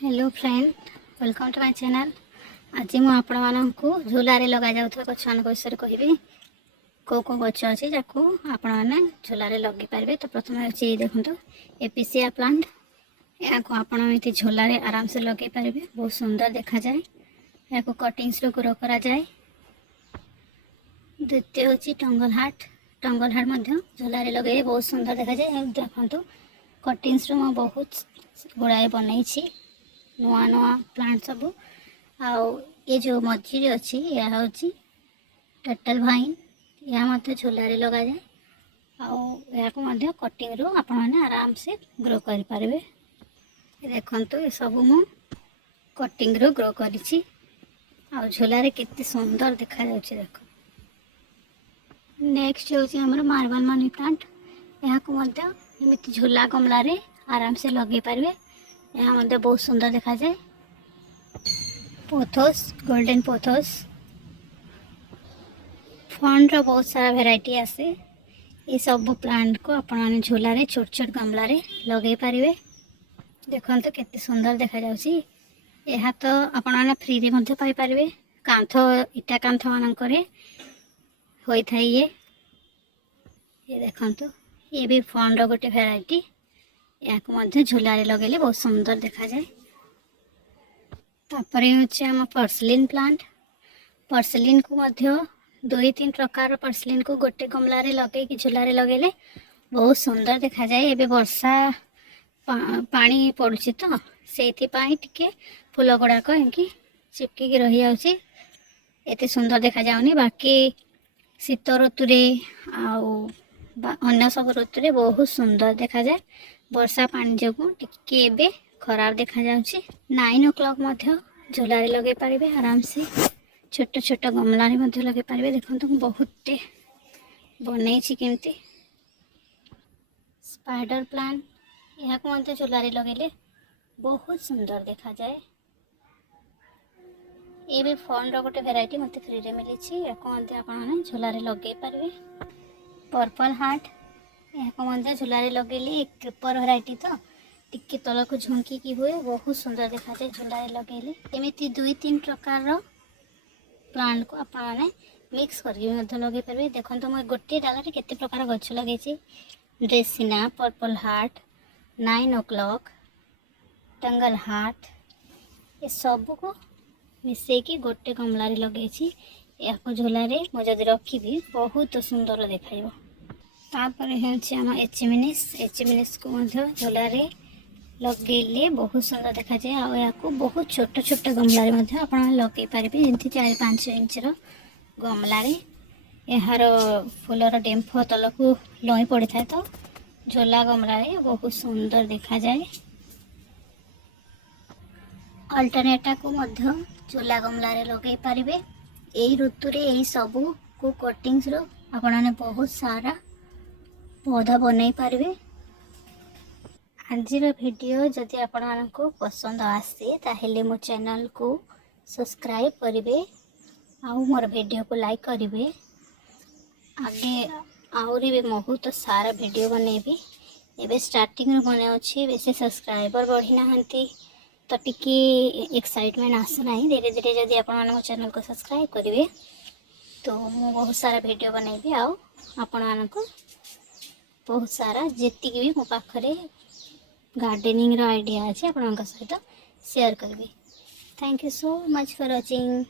Hello friend, welcome to my channel. आज मुझे आपण झूलार लग जाऊा गछ मान विषय कहि कौ कौ गछ अच्छे जहाँ आपण झूलार लगे पारे। तो प्रथम अच्छे देखो एपिसिया प्लांट, या आप झूलार आराम से लगे पारे, बहुत सुंदर देखा जाए। या कटिंग्स ग्रो करा जाए। द्वितीय हूँ टंगल हार्ट झूलार लगे बहुत सुंदर देखा जाए। देखो कटिंग्स बहुत गुड़ाए बनई नुआ नुआ प्लांट सब। ये जो मझी अच्छी यह हूँ टर्टल वाइन, यह झूलार लग जाए। या कटिंग रू आप आराम से ग्रो करें। देखो ये सब मु कटिंग रू ग्रो करी झूलार केते सुंदर देखा जाउछि। देखो नेक्स्ट हूँ मार्बल मनी प्लांट, यहाँ झूला गमला रे आराम से लगे पारे। यहाँ बहुत सुंदर देखा जाए। पोथोस, गोल्डन पोथोस फंड रो बहुत सारा वेराइटी आसे। ये सब प्लांट को आपण झूलार छोट छोट गमला रे लगे पारे। देखो तो केते सुंदर देखा जाउछि। यह तो आपण फ्री रे मध्य पाई पारे। कांथ इटा कांथ मानक होई थाई। ये देखो तो ये भी फंड रो गोटे वेराइटी। या झूलार लगे बहुत सुंदर देखा जाए। तापर हूँ आम पर्सलिन प्लांट। पर्सलिन को दुई तीन प्रकार पर्सलिन को गोटे गमलार लगे झूलार लगे बहुत सुंदर देखा जाए। एबे वर्षा पानी पड़ुछि तो से टिके फूल गुड़ाक इनकी चिपकिकी रही जाउछि। एते सुंदर देखा जाउनी। बाकी शीत ऋतु अन्य सब ऋतु बहुत सुंदर देखा जाए। वर्षा पानी जो टिके एबे खराब देखा जाउछि। 9 o'clock झूलार लगे पारे आराम से। छोट छोट गमलार लगे पारे। देखो तो बहुत बनई केमती। स्पाइडर प्लांट, यहाँ झूलार लगे बहुत सुंदर देखा जाए। ये भी फंड रो गोटे वेराइटी मत फ्री रे मिली। आप झूलार लगे पारे। पर्पल हार्ट, यहाँ झूलार लगे एक क्रीपर वेराइटी तो टिके तल को झुंकी हुए बहुत सुंदर देखा जाए झूलार लगे। एमती दुई तीन प्रकार प्लांट को आप मिक्स करके लगे पारे। देखो तो मुझे गोटे डाल में केते प्रकार गछ लगे। ड्रेसिना, पर्पल हार्ट, 9 o'clock, टंगल हार्ट, ये सब को मिसेकी गोटे गमलार लगे। या झूलार मुझे रखी बहुत सुंदर देखा। तापर हूँ एचमिनिस को झूलार लगे बहुत सुंदर देखा जाए। या बहुत छोट छोट गमलार आप लगे पारे जमी 4-5 इंच गमलार। यार फूलर डेम्फ तल को लई पड़ था तो झोला गमलार बहुत सुंदर देखा जाए। अल्टरनेटा को झोला गमलार लगे पारे। यही ऋतु रे यही सब को कटिंग्स रो आपने बहुत सारा पौधा बनई पारे। आजर वीडियो जदि आपको पसंद आसे ताहेले मो चैनल को सब्सक्राइब करेंगे। आउ मोर वीडियो को लाइक करेंगे। आगे आहरी भी बहुत सारा वीडियो बनैबी। एबे स्टार्टिंग बने अच्छी बेसी सब्सक्राइबर बढ़ी ना तो टिकी एक्साइटमेंट आसना। धीरे धीरे जदि आप मो चैनल को सब्सक्राइब करेंगे तो मु बहुत सारा वीडियो बनैबी। आपण को बहुत सारा जेतिक भी मो पाखरे गार्डनिंग आइडिया अच्छे आप सहित शेयर करी। Thank you so much for watching.